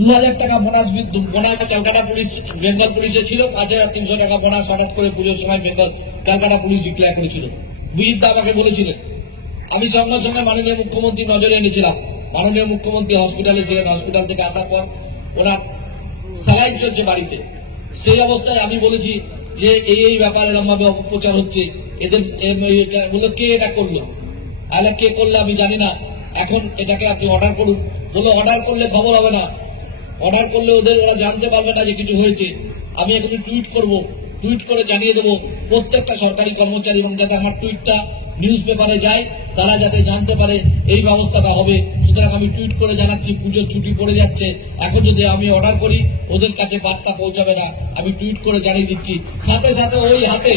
2000 টাকা bonus Calcutta police Bengal পুলিশে ছিল, 5300 টাকা বোনাস হঠাৎ করে পুজোর সময় ক্যালকাটা পুলিশ ডিক্লেয়ার করেছিল। বিজিত আমাকে বলেছিলেন, আমি সঙ্গে সঙ্গে মাননীয় মুখ্যমন্ত্রী নজরে এনেছিলাম। মাননীয় মুখ্যমন্ত্রী হসপিটালে ছিলেন, হসপিটাল থেকে আসার পর ওনার স্যালাইন চলছে বাড়িতে। সেই অবস্থায় আমি বলেছি যে এই ব্যাপারে এরকম ভাবে অপপ্রচার হচ্ছে, এদের বললো কে এটা করলো, তাহলে কে করলে আমি জানি না, এখন এটাকে আপনি অর্ডার করুন। বললো অর্ডার করলে খবর হবে না, অর্ডার করলে ওরা জানতে পারবে না যে কিছু হয়েছে। আমি এখন টুইট করব, টুইট করে জানিয়ে দেবো প্রত্যেকটা সরকারি কর্মচারী, এবং যাতে আমার টুইটটা নিউজ পেপারে যায়, তারা যাতে জানতে পারে এই ব্যবস্থাটা হবে। সুতরাং আমি টুইট করে জানাচ্ছি, পুজোর ছুটি পড়ে যাচ্ছে, এখন যদি আমি অর্ডার করি ওদের কাছে বার্তা পৌঁছাবে না, আমি টুইট করে জানিয়ে দিচ্ছি। সাথে সাথে ওই হাতে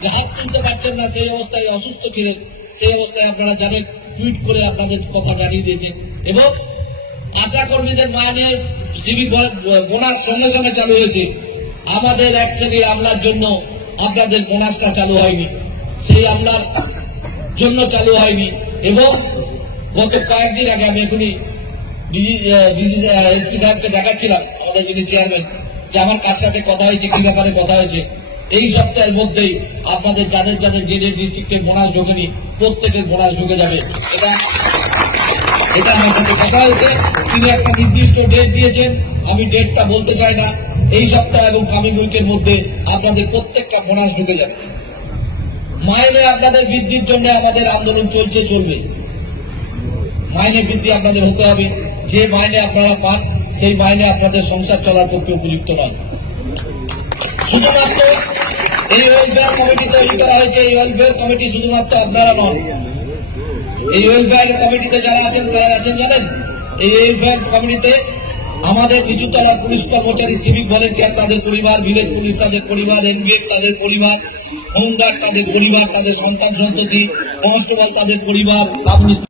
যে হাত তুলতে পারছেন না, সেই অবস্থায় অসুস্থ ছিলেন, সেই অবস্থায় আপনারা জানেন টুইট করে আপনাদের কথা জানিয়ে দিয়েছে। এবং আশা কর্মীদের মাইনে সিভিক বোনাস সঙ্গে সঙ্গে চালু হয়েছে। আমাদের এক শ্রেণীর আমলার জন্য আপনাদের বোনাসটা চালু হয়নি, সেই আমলার জন্য চালু হয়নি। এবং গত কয়েকদিন আগে আমি এখনই এসপি সাহেবকে দেখাচ্ছিলাম, আমাদের যিনি চেয়ারম্যান, যে আমার কার সাথে কথা হয়েছে, কি ব্যাপারে কথা হয়েছে। এই সপ্তাহের মধ্যেই আপনাদের যাদের যাদের যে ডিস্ট্রিক্টের বোনাস ঢোকেনি প্রত্যেকের বোনাস ঢুকে যাবে। এটা আমার সাথে কথা হয়েছে, তিনি একটা নির্দিষ্ট ডেট দিয়েছেন, আমি ডেটটা বলতে চাই না। এই সপ্তাহ এবং কামিং উইকের মধ্যে আপনাদের প্রত্যেকটা বোনাস ঢুকে যাবে। মাইনে আপনাদের বৃদ্ধির জন্য আমাদের আন্দোলন চলবে। মাইনে বৃদ্ধি আপনাদের হতে হবে। যে মাইনে আপনারা পান সেই মাইনে আপনাদের সংসার চলার পক্ষে উপযুক্ত নয়। শুধুমাত্র এই ওয়েলফেয়ার কমিটি তৈরি করা হয়েছে, এই ওয়েলফেয়ার কমিটি শুধুমাত্র আপনারা নন। এই ওয়েলফেয়ার কমিটিতে যারা আছেন জানেন, এই ওয়েলফেয়ার কমিটিতে আমাদের নিচুতলার পুলিশ কর্মচারী, সিভিক ভলেন্টিয়ার তাদের পরিবার, ভিলেজ পুলিশ তাদের পরিবার, এনভিএফ তাদের পরিবার, হোমগার্ড তাদের পরিবার, তাদের সন্তান সন্ততি, কনস্টেবল তাদের পরিবার,